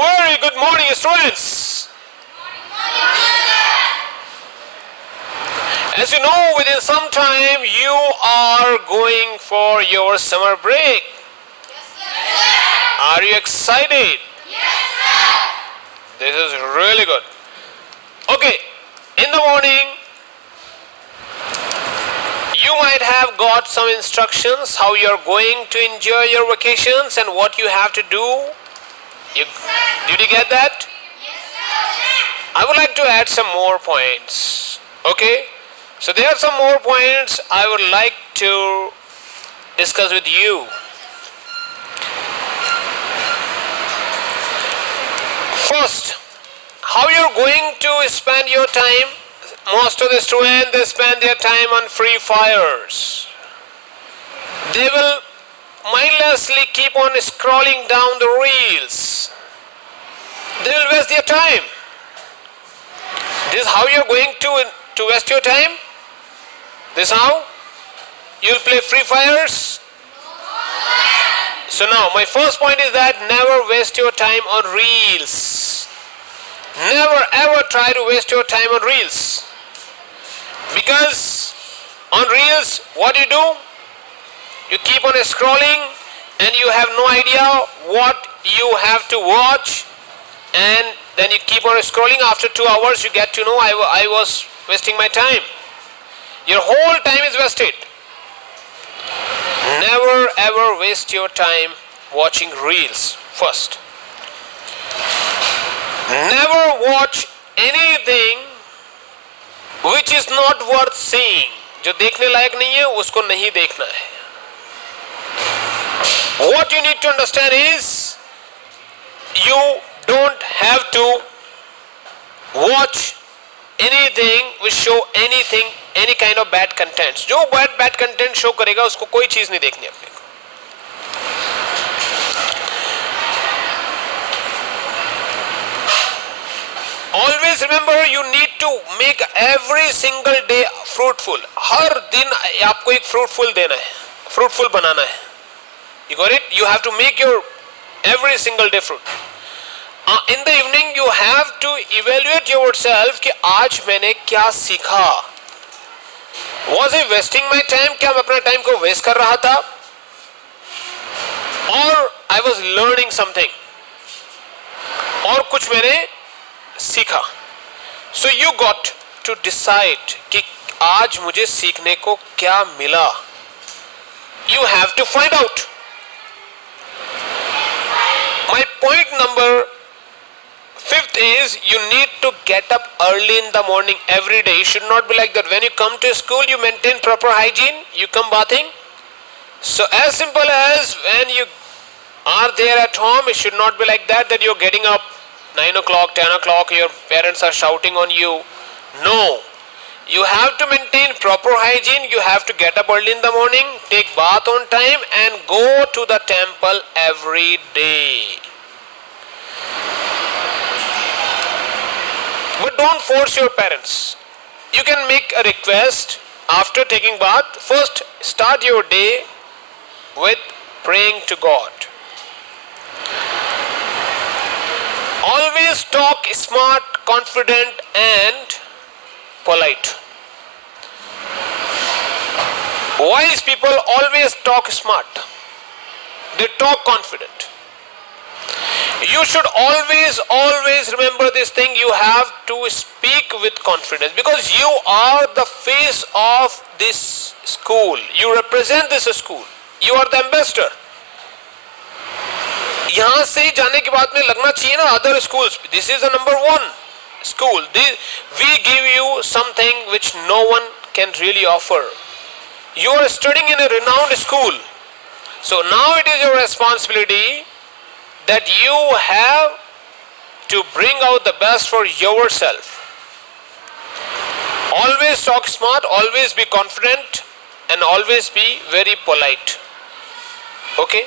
very good morning, students. As you know, within some time you are going for your summer break. Are you excited? This is really good. Okay, in the morning, you might have got some instructions how you are going to enjoy your vacations and what you have to do. Did you get that? I would like to add some more points. Okay, so there are some more points I would like to discuss with you. First, how you're going to spend your time. Most of the students, they spend their time on free fires. They will mindlessly keep on scrolling down the reels. They will waste their time. This is how you're going to waste your time? This how? You'll play free fires? So now, my first point is that never waste your time on reels. Never ever try to waste your time on reels. Because on reels, what you do? You keep on scrolling and you have no idea what you have to watch, and then you keep on scrolling. After 2 hours, you get to know I was wasting my time. Your whole time is wasted. Never ever waste your time watching reels. First, never watch anything which is not worth seeing. जो देखने लायक नहीं है उसको नहीं देखना है. What you need to understand is you don't have to watch anything which show anything, any kind of bad content. जो bad content show करेगा उसको कोई चीज नहीं देखनी अपने को. Always remember, you need to make every single day fruitful. हर दिन आपको एक fruitful देना है, fruitful बनाना है. You got it? You have to make your every single day fruit. In the evening, you have to evaluate yourself कि आज मैंने क्या सीखा. Was I wasting my time? क्या मैं अपना टाइम को वेस्ट कर रहा था? Or I was learning something. और कुछ मैंने सीखा. So you got to decide कि आज मुझे सीखने को क्या मिला. You have to find out. My point number 5th is you need to get up early in the morning every day. You should not be like that. When you come to school, you maintain proper hygiene. You come bathing. So as simple as when you are there at home, it should not be like that you're getting up 9 o'clock, 10 o'clock, your parents are shouting on you. No. You have to maintain proper hygiene. You have to get up early in the morning, take bath on time, and go to the temple every day. But don't force your parents. You can make a request after taking bath. First, start your day with praying to God. Always talk smart, confident, and polite. Wise people always talk smart. They talk confident. You should always remember this thing. You have to speak with confidence because you are the face of this school. You represent this school. You are the ambassador. यहाँ से जाने के बाद में लगना चाहिए ना other schools. This is the number 1 school. We give you something which no one can really offer. You are studying in a renowned school. So now it is your responsibility that you have to bring out the best for yourself. Always talk smart, always be confident, and always be very polite. Okay?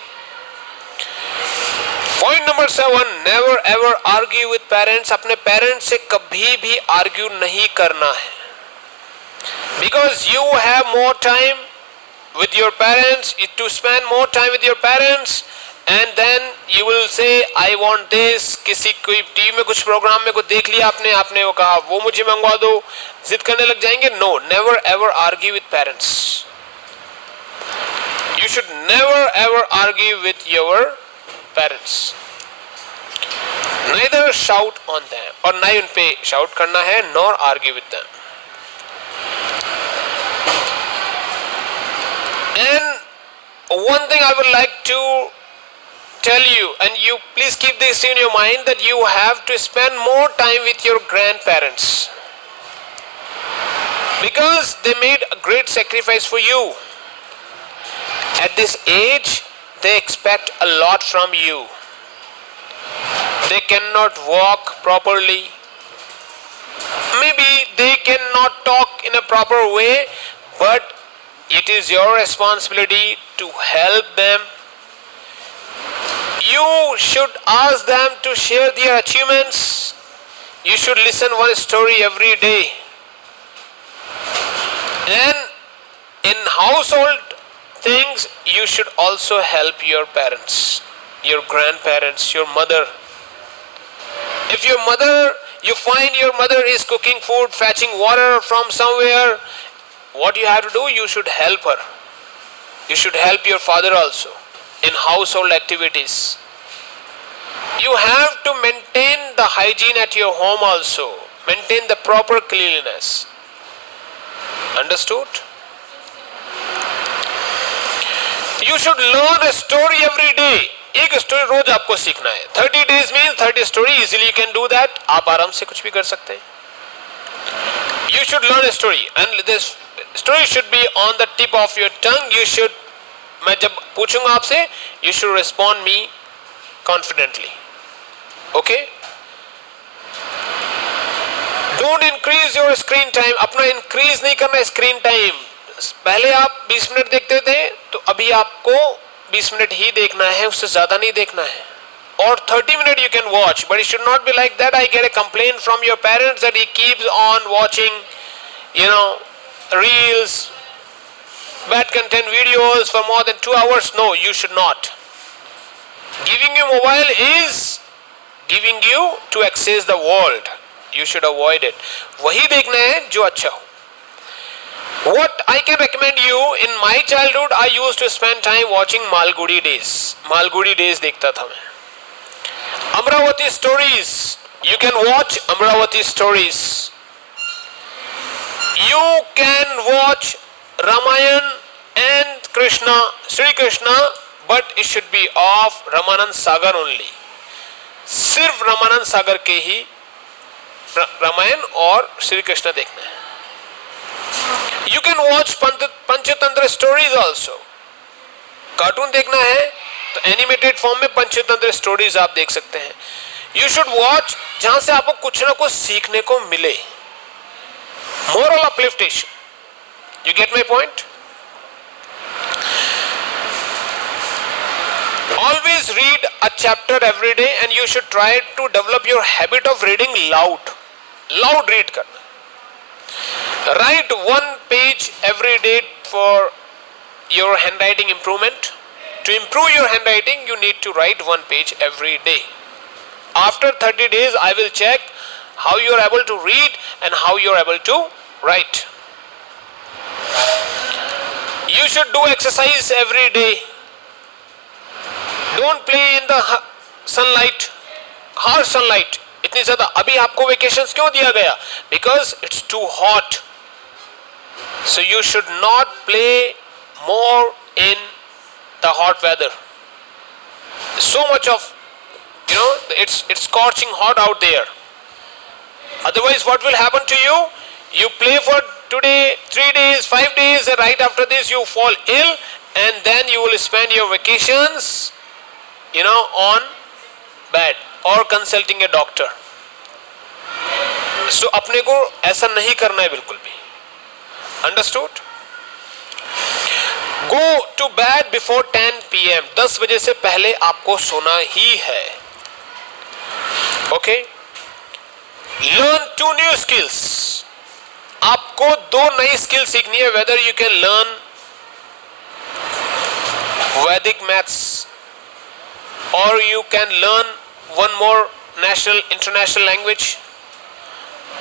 Point number 7, never ever argue with parents. अपने parents से कभी भी argue नहीं करना है. Because you have more time with your parents, to spend more time with your parents, and then you will say I want this. किसी कोई TV में कुछ प्रोग्राम में कुछ देख लिया आपने, आपने वो कहा वो मुझे मंगवा दो, जिद करने लग जाएंगे. No, never ever argue with parents. You should never ever argue with your parents. Neither shout on them, और ना ही उन पे shout करना है, nor argue with them. And one thing I would like to tell you, and you please keep this in your mind, that you have to spend more time with your grandparents, because they made a great sacrifice for you. At this age, they expect a lot from you. They cannot walk properly. Maybe they cannot talk in a proper way, but it is your responsibility to help them. You should ask them to share their achievements. You should listen one story every day. And in household things, you should also help your parents, your grandparents, your mother. If your mother, you find your mother is cooking food, fetching water from somewhere, what you have to do, you should help her. You should help your father also in household activities. You have to maintain the hygiene at your home also. Maintain the proper cleanliness. Understood? You should learn a story every day. एक story रोज आपको सीखना है. 30 days means 30 story. Easily you can do that. आप आराम से कुछ भी कर सकते हैं. You should learn a story, and this story should be on the tip of your tongue. You should, मैं जब पूछूंगा आपसे, you should respond me confidently. Okay? Don't increase your screen time. अपना increase नहीं करना screen time. पहले आप 20 minute देखते थे, तो अभी आपको 20 मिनट ही देखना है, उससे ज्यादा नहीं देखना है. Or 30 minutes you can watch, but it should not be like that. I get a complaint from your parents that he keeps on watching, reels, bad content videos for more than 2 hours. No, you should not. Giving you mobile is giving you to access the world. You should avoid it. वही देखना है जो अच्छा हो. What I can recommend you, in my childhood I used to spend time watching Malgudi Days. Malgudi Days देखता था मैं. Amravati Stories. You can watch Amravati Stories. You can watch Ramayan and Krishna, Sri Krishna, but it should be of Ramanand Sagar only. सिर्फ रामानंद सागर के ही रामायण और श्री कृष्ण देखना है. You can watch Panchatantra stories also. Cartoon देखना है तो एनिमेटेड फॉर्म में Panchatantra stories आप देख सकते हैं. You should watch जहां से आपको कुछ ना कुछ सीखने को मिले. Moral upliftment. You get my point? Always read a chapter every day, and you should try to develop your habit of reading loud. Loud read करना. Write one page every day for your handwriting improvement. To improve your handwriting, you need to write one page every day. After 30 days, I will check how you are able to read and how you are able to write. You should do exercise every day. Don't play in the sunlight, harsh sunlight. इतनी ज्यादा. अभी आपको vacations क्यों दिया गया? Because it's too hot. So you should not play more in the hot weather. So much of, it's scorching hot out there. Otherwise, what will happen to you? You play for today, 3 days, 5 days, and right after this you fall ill, and then you will spend your vacations on bed or consulting a doctor. So अपने को ऐसा नहीं करना है बिल्कुल भी. Understood? Go to bed before 10 PM. 10 बजे से पहले आपको सोना ही है. Okay? Learn 2 new skills. आपको 2 नई स्किल सीखनी है. Whether you can learn Vedic maths or you can learn one more national international language,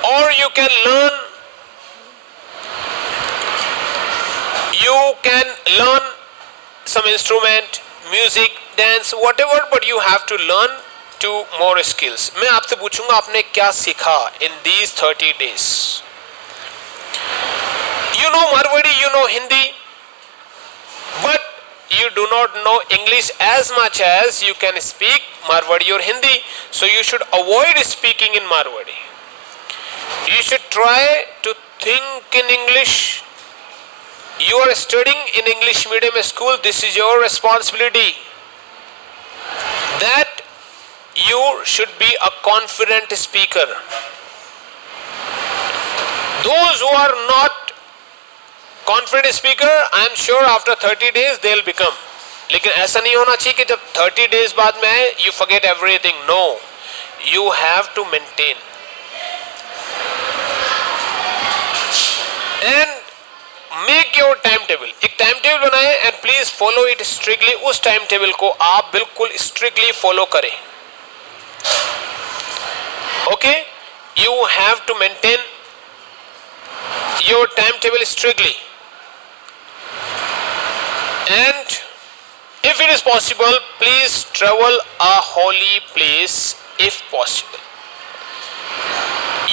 or you can learn some instrument, music, dance, whatever, but you have to learn two more skills. मैं आपसे पूछूंगा आपने क्या सीखा in these 30 days. You know Marwari, you know Hindi, but you do not know English as much as you can speak Marwari or Hindi. So you should avoid speaking in Marwari. You should try to think in English. You are studying in English medium school. This is your responsibility. That you should be a confident speaker. Those who are not confident speaker, I am sure after 30 days they will become. लेकिन ऐसा नहीं होना चाहिए कि जब 30 days बाद में आए you forget everything. No, you have to maintain. And make your timetable. एक timetable बनाएं and please follow it strictly. उस timetable को आप बिल्कुल strictly follow करें. Okay? You have to maintain your timetable strictly. And if it is possible, please travel a holy place if possible.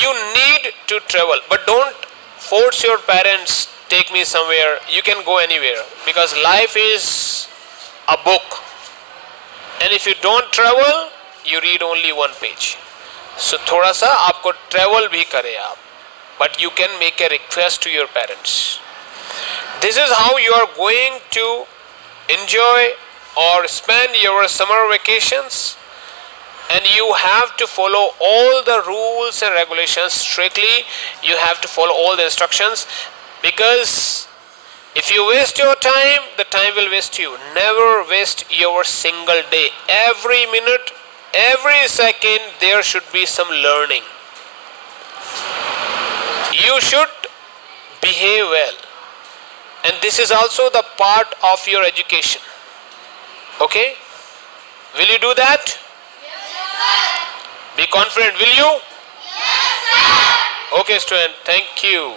You need to travel, but don't force your parents, take me somewhere. You can go anywhere because life is a book. And if you don't travel, you read only one page. So थोड़ा सा आपको travel भी करें आप, but you can make a request to your parents. This is how you are going to enjoy or spend your summer vacations, and you have to follow all the rules and regulations strictly. You have to follow all the instructions, because if you waste your time, the time will waste you. Never waste your single day. Every minute, every second, there should be some learning. You should behave well. And this is also the part of your education. Okay? Will you do that? Yes, sir. Be confident, will you? Yes, sir. Okay, student. Thank you.